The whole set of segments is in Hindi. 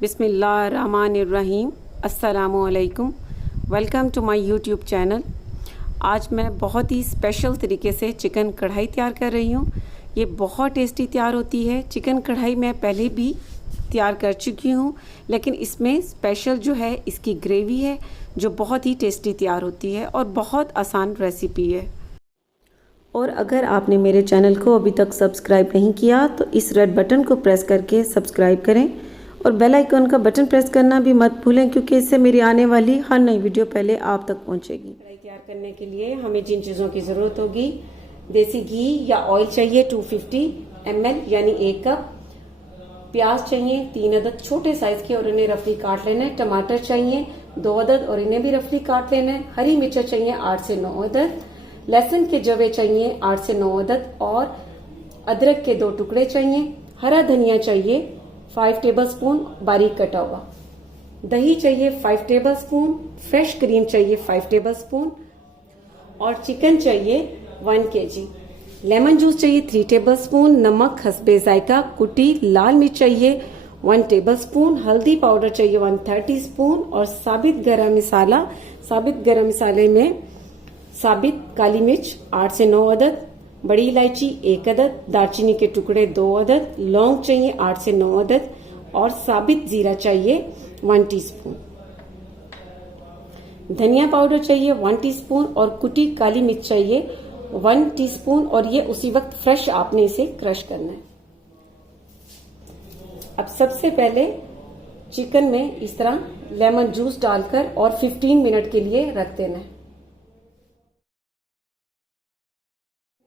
बिस्मिल्लाहिर्रहमानिर्रहीम। अस्सलामुअलैकुम। Welcome to my YouTube channel. आज मैं बहुत ही स्पेशल तरीके से चिकन कढ़ाई तैयार कर रही हूँ। ये बहुत टेस्टी तैयार होती है। चिकन कढ़ाई मैं पहले भी तैयार कर चुकी हूँ, लेकिन इसमें स्पेशल जो है इसकी ग्रेवी है जो बहुत ही टेस्टी तैयार होती है और बहुत आसान रेसिपी है। और अगर आपने मेरे चैनल को अभी तक सब्सक्राइब नहीं किया तो इस रेड बटन को प्रेस करके सब्सक्राइब करें और बेल आइकन का बटन प्रेस करना भी मत भूलें, क्योंकि इससे मेरी आने वाली हर नई वीडियो पहले आप तक पहुंचेगी। कढ़ाई तैयार करने के लिए हमें जिन चीज़ों की ज़रूरत होगी, देसी घी या ऑयल चाहिए 250 ml यानी 1 कप। प्याज चाहिए 3 अदद छोटे साइज के और इन्हें रफली काट लेना है। टमाटर चाहिए 2 अदद और इन्हें भी रफली काट लेना है। हरी मिर्च चाहिए 8 से 9 अदद। लहसुन के जवे चाहिए 8 से 9 अदद और अदरक के 2 टुकड़े चाहिए। हरा धनिया चाहिए 5 टेबलस्पून बारीक कटा हुआ। दही चाहिए 5 टेबलस्पून। फ्रेश क्रीम चाहिए 5 टेबलस्पून और चिकन चाहिए 1 kg। लेमन जूस चाहिए 3 टेबलस्पून। नमक हस्बे जायका। कुटी लाल मिर्च चाहिए 1 टेबलस्पून। हल्दी पाउडर चाहिए 1/3 टीस्पून और साबित गरम मसाला। साबित गरम मसाले में साबित काली मिर्च 8 से 9 अदद, बड़ी इलायची 1 अदद, दालचीनी के टुकड़े 2 अदद, लौंग चाहिए 8 से 9 अदद और साबित जीरा चाहिए 1 टीस्पून। धनिया पाउडर चाहिए 1 टीस्पून और कुटी काली मिर्च चाहिए 1 टीस्पून और ये उसी वक्त फ्रेश आपने इसे क्रश करना है। अब सबसे पहले चिकन में इस तरह लेमन जूस डालकर और 15 मिनट के लिए रख देना है।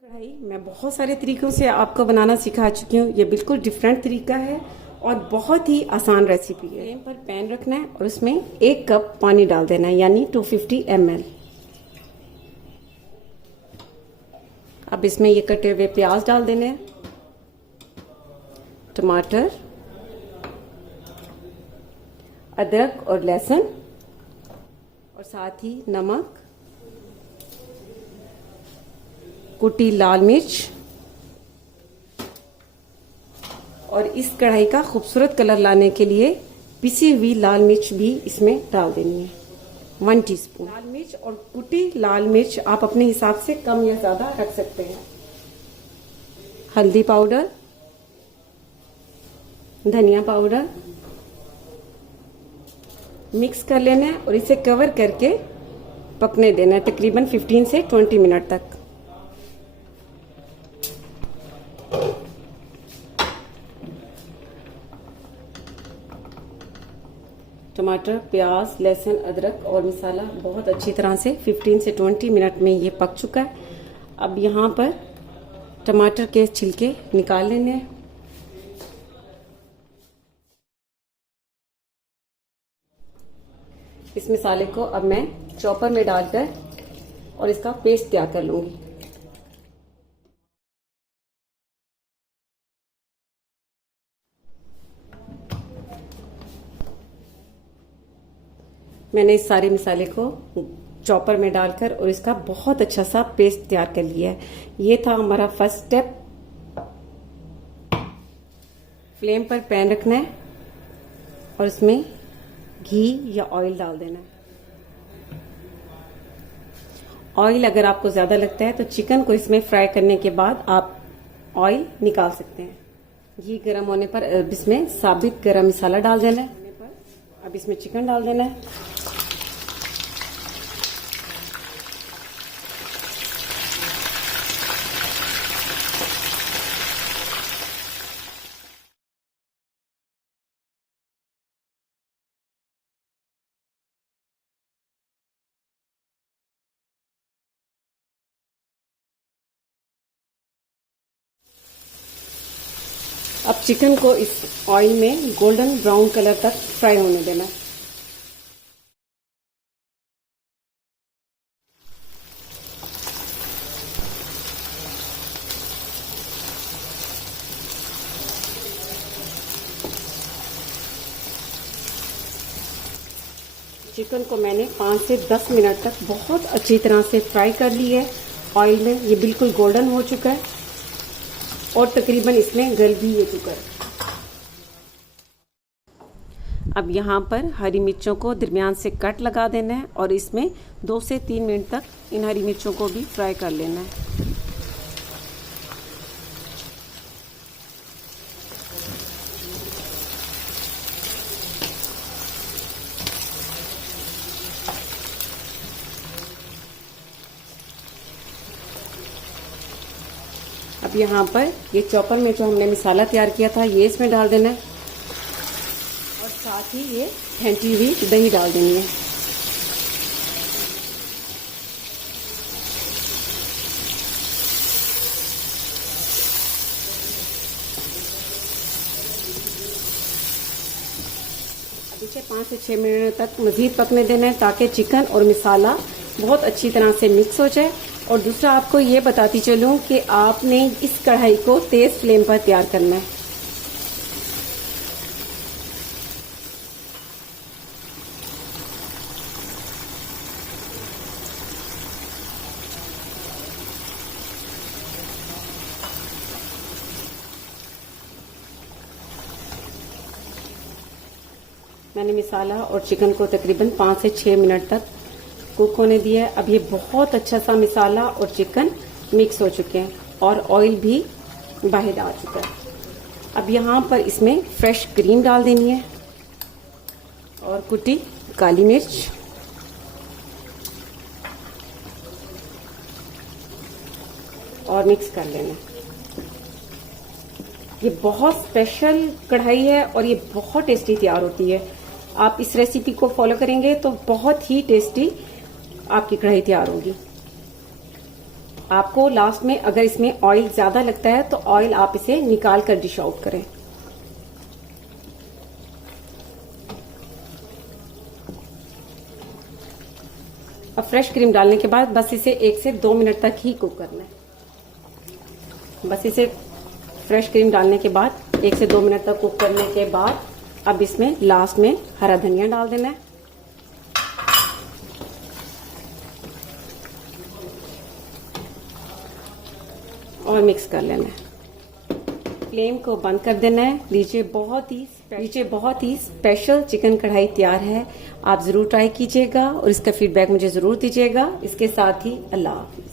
कढ़ाई मैं बहुत सारे तरीकों से आपको बनाना सिखा चुकी हूँ। ये बिल्कुल डिफरेंट तरीका है और बहुत ही आसान रेसिपी है। फ्लेम पर पैन रखना है और उसमें 1 कप पानी डाल देना है यानी 250 ml। अब इसमें ये कटे हुए प्याज डाल देने हैं, टमाटर, अदरक और लहसुन और साथ ही नमक, कुटी लाल मिर्च और इस कढ़ाई का खूबसूरत कलर लाने के लिए पिसी हुई लाल मिर्च भी इसमें डाल देनी है 1 टीस्पून। लाल मिर्च और कुटी लाल मिर्च आप अपने हिसाब से कम या ज्यादा रख सकते हैं। हल्दी पाउडर, धनिया पाउडर मिक्स कर लेना है और इसे कवर करके पकने देना है तकरीबन 15 से 20 मिनट तक। टमाटर, प्याज, लहसुन, अदरक और मसाला बहुत अच्छी तरह से 15 से 20 मिनट में ये पक चुका है। अब यहाँ पर टमाटर के छिलके निकाल लेने हैं। इस मसाले को अब मैं चॉपर में डालकर और इसका पेस्ट तैयार कर लूंगी। मैंने इस सारे मसाले को चॉपर में डालकर और इसका बहुत अच्छा सा पेस्ट तैयार कर लिया है। ये था हमारा फर्स्ट स्टेप। फ्लेम पर पैन रखना है और इसमें घी या ऑयल डाल देना है। ऑयल अगर आपको ज्यादा लगता है तो चिकन को इसमें फ्राई करने के बाद आप ऑयल निकाल सकते हैं। घी गर्म होने पर अब इसमें साबित गरम मसाला डाल देना है। अब इसमें चिकन डाल देना है। अब चिकन को इस ऑयल में गोल्डन ब्राउन कलर तक फ्राई होने देना है। चिकन को मैंने 5 से 10 मिनट तक बहुत अच्छी तरह से फ्राई कर ली है ऑयल में। ये बिल्कुल गोल्डन हो चुका है और तकरीबन इसमें गल भी ये चुका है। अब यहाँ पर हरी मिर्चों को दरमियान से कट लगा देना है और इसमें 2 से 3 मिनट तक इन हरी मिर्चों को भी फ्राई कर लेना है। अब यहाँ पर ये चॉपर में जो हमने मसाला तैयार किया था ये इसमें डाल देना है और साथ ही ये फेंटी हुई दही डाल देनी है। अब इसे 5 से 6 मिनट तक मज़ीद पकने देना है ताकि चिकन और मसाला बहुत अच्छी तरह से मिक्स हो जाए। और दूसरा आपको ये बताती चलूँ कि आपने इस कढ़ाई को तेज़ फ्लेम पर तैयार करना है। मैंने मसाला और चिकन को तकरीबन 5 से 6 मिनट तक कुक होने दिया है। अब ये बहुत अच्छा सा मसाला और चिकन मिक्स हो चुके हैं और ऑयल भी बाहर आ चुका है। अब यहाँ पर इसमें फ्रेश क्रीम डाल देनी है और कुटी काली मिर्च और मिक्स कर लेना। ये बहुत स्पेशल कढ़ाई है और ये बहुत टेस्टी तैयार होती है। आप इस रेसिपी को फॉलो करेंगे तो बहुत ही टेस्टी आपकी कढ़ाई तैयार होगी। आपको लास्ट में अगर इसमें ऑयल ज्यादा लगता है तो ऑयल आप इसे निकाल कर डिश आउट करें। अब फ्रेश क्रीम डालने के बाद बस इसे 1 से 2 मिनट तक ही कुक करना है। बस इसे फ्रेश क्रीम डालने के बाद 1 से 2 मिनट तक कुक करने के बाद अब इसमें लास्ट में हरा धनिया डाल देना है और मिक्स कर लेना है। फ्लेम को बंद कर देना है। लीजिए बहुत ही स्पेशल चिकन कढ़ाई तैयार है। आप जरूर ट्राई कीजिएगा और इसका फीडबैक मुझे जरूर दीजिएगा। इसके साथ ही अल्लाह हाफिज़।